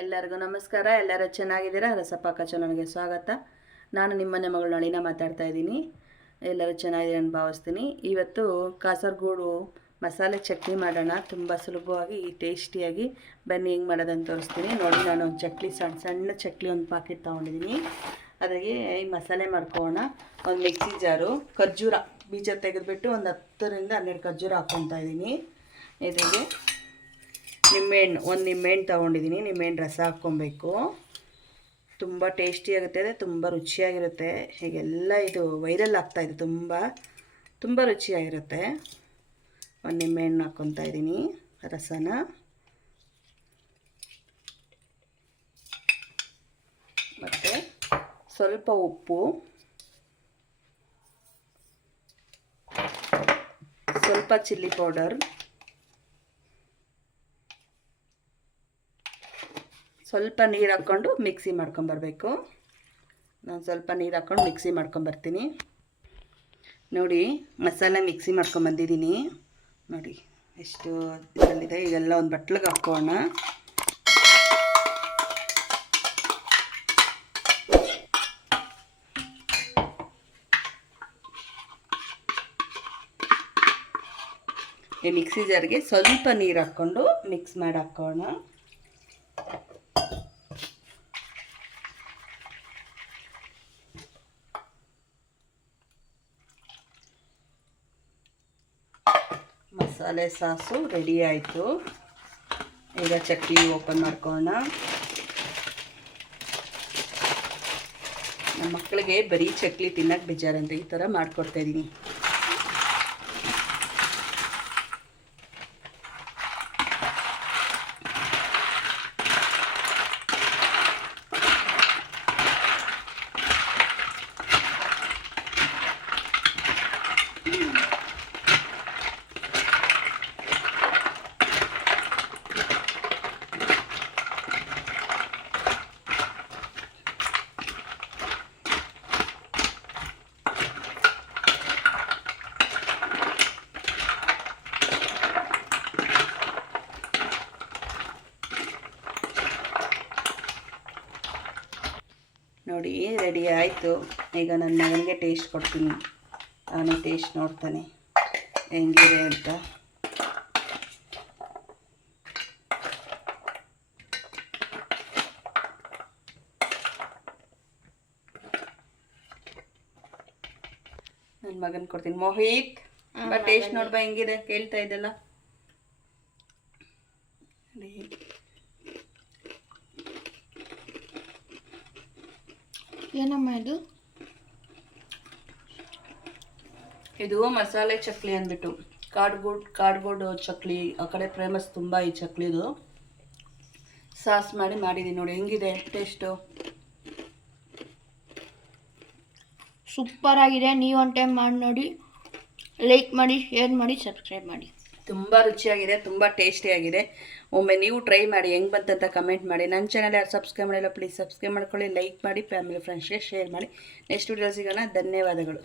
ಎಲ್ಲರಿಗೂ ನಮಸ್ಕಾರ. ಎಲ್ಲರೂ ಚೆನ್ನಾಗಿದ್ದೀರಾ? ರಸಪಾಕ ಚಾನಲ್ಗೆ ಸ್ವಾಗತ. ನಾನು ನಿಮ್ಮನೆ ಮಗಳು ನಳಿನ ಮಾತಾಡ್ತಾ ಇದ್ದೀನಿ. ಎಲ್ಲರೂ ಚೆನ್ನಾಗಿದೆ ಅಂತ ಭಾವಿಸ್ತೀನಿ. ಇವತ್ತು ಕಾಸರಗೋಡು ಮಸಾಲೆ ಚಟ್ನಿ ಮಾಡೋಣ. ತುಂಬ ಸುಲಭವಾಗಿ ಟೇಸ್ಟಿಯಾಗಿ ಬನ್ನಿ ಹೆಂಗೆ ಮಾಡೋದಂತ ತೋರಿಸ್ತೀನಿ. ನೋಡಿ, ನಾನು ಒಂದು ಚಟ್ನಿ ಸಣ್ಣ ಚಟ್ನಿ ಒಂದು ಪಾಕೆಟ್ ತೊಗೊಂಡಿದ್ದೀನಿ. ಅದಕ್ಕೆ ಈ ಮಸಾಲೆ ಮಾಡ್ಕೊಳ್ಳೋಣ. ಒಂದು ಮಿಕ್ಸಿ ಜಾರು, ಖರ್ಜೂರ ಬೀಜ ತೆಗೆದುಬಿಟ್ಟು ಒಂದು 10ರಿಂದ 12 ಖರ್ಜೂರ ಹಾಕ್ಕೊತಾ ಇದ್ದೀನಿ. ಇದಕ್ಕೆ ಒಂದು ನಿಂಬೆಹಣ್ಣು ತೊಗೊಂಡಿದ್ದೀನಿ. ನಿಂಬೆಹಣ್ಣು ರಸ ಹಾಕ್ಕೊಬೇಕು. ತುಂಬ ಟೇಸ್ಟಿಯಾಗುತ್ತೆ, ತುಂಬ ರುಚಿಯಾಗಿರುತ್ತೆ. ಹೀಗೆಲ್ಲ ಇದು ವೈರಲ್ ಆಗ್ತಾಯಿದೆ, ತುಂಬ ರುಚಿಯಾಗಿರುತ್ತೆ. ಒಂದು ನಿಂಬೆಹಣ್ಣು ಹಾಕ್ಕೊತಾ ಇದ್ದೀನಿ ರಸನ. ಮತ್ತು ಸ್ವಲ್ಪ ಉಪ್ಪು, ಸ್ವಲ್ಪ ಚಿಲ್ಲಿ ಪೌಡರ್, ಸ್ವಲ್ಪ ನೀರು ಹಾಕ್ಕೊಂಡು ಮಿಕ್ಸಿ ಮಾಡ್ಕೊಂಬರ್ಬೇಕು. ನಾನು ಸ್ವಲ್ಪ ನೀರು ಹಾಕ್ಕೊಂಡು ಮಿಕ್ಸಿ ಮಾಡ್ಕೊಂಬರ್ತೀನಿ. ನೋಡಿ, ಮಸಾಲೆ ಮಿಕ್ಸಿ ಮಾಡ್ಕೊಂಬಂದಿದ್ದೀನಿ. ನೋಡಿ ಎಷ್ಟು ಇದರಲ್ಲಿದೆ. ಇದೆಲ್ಲ ಒಂದು ಬಟ್ಲಿಗೆ ಹಾಕೋಣ. ಈ ಮಿಕ್ಸಿ ಜಾರ್ಗೆ ಸ್ವಲ್ಪ ನೀರು ಹಾಕ್ಕೊಂಡು ಮಿಕ್ಸ್ ಮಾಡಿ ಹಾಕೋಣ. ಮಸಾಲೆ ಸಾಸು ರೆಡಿ ಆಯಿತು. ಈಗ ಚಟ್ನಿ ಓಪನ್ ಮಾಡ್ಕೊಳ್ಳೋಣ. ನಮ್ಮ ಮಕ್ಕಳಿಗೆ ಬರೀ ಚಟ್ನಿ ತಿನ್ನೋಕ್ಕೆ ಬೇಜಾರಂತೆ, ಈ ಥರ ಮಾಡಿಕೊಡ್ತಾಯಿದ್ದೀನಿ. ನೋಡಿ, ರೆಡಿ ಆಯಿತು. ಈಗ ನನ್ನ ಮಗನಿಗೆ ಟೇಸ್ಟ್ ಕೊಡ್ತೀನಿ. ಅವನು ಟೇಸ್ಟ್ ನೋಡ್ತಾನೆ ಹೆಂಗಿದೆ ಅಂತ. ನನ್ನ ಮಗನ ಕೊಡ್ತೀನಿ. ಮೋಹಿತ್, ಟೇಸ್ಟ್ ನೋಡ್ಬಾ ಹೆಂಗಿದೆ, ಕೇಳ್ತಾ ಇದ್ದಲ್ಲ. ಏನಮ್ಮ ಇದು ಮಸಾಲೆ ಚಕ್ಲಿ ಅಂದ್ಬಿಟ್ಟು ಕಾಡ್ಗೋಡು ಚಕ್ಲಿ ಆ ಕಡೆ ಫೇಮಸ್ ತುಂಬ ಈ ಚಕ್ಲಿದು. ಸಾಸ್ ಮಾಡಿದ್ದೀನಿ ನೋಡಿ, ಹೆಂಗಿದೆ ಟೇಸ್ಟು. ಸೂಪರ್ ಆಗಿದೆ. ನೀವು ಒಂದು ಟೈಮ್ ಮಾಡಿ ನೋಡಿ. ಲೈಕ್ ಮಾಡಿ, ಶೇರ್ ಮಾಡಿ, ಸಬ್ಸ್ಕ್ರೈಬ್ ಮಾಡಿ. ತುಂಬ ರುಚಿಯಾಗಿದೆ, ತುಂಬ ಟೇಸ್ಟಿಯಾಗಿದೆ. ಒಮ್ಮೆ ನೀವು ಟ್ರೈ ಮಾಡಿ, ಹೆಂಗೆ ಬಂತಂತ ಕಮೆಂಟ್ ಮಾಡಿ. ನನ್ನ ಚಾನಲ್ ಯಾರು ಸಬ್ಸ್ಕ್ರೈಬ್ ಮಾಡಿಲ್ಲ ಪ್ಲೀಸ್ ಸಬ್ಸ್ಕ್ರೈಬ್ ಮಾಡ್ಕೊಳ್ಳಿ, ಲೈಕ್ ಮಾಡಿ, ಫ್ಯಾಮಿಲಿ ಫ್ರೆಂಡ್ಸ್ಗೆ ಶೇರ್ ಮಾಡಿ. ನೆಕ್ಸ್ಟ್ ವಿಡಿಯೋ ಸಿಗೋಣ. ಧನ್ಯವಾದಗಳು.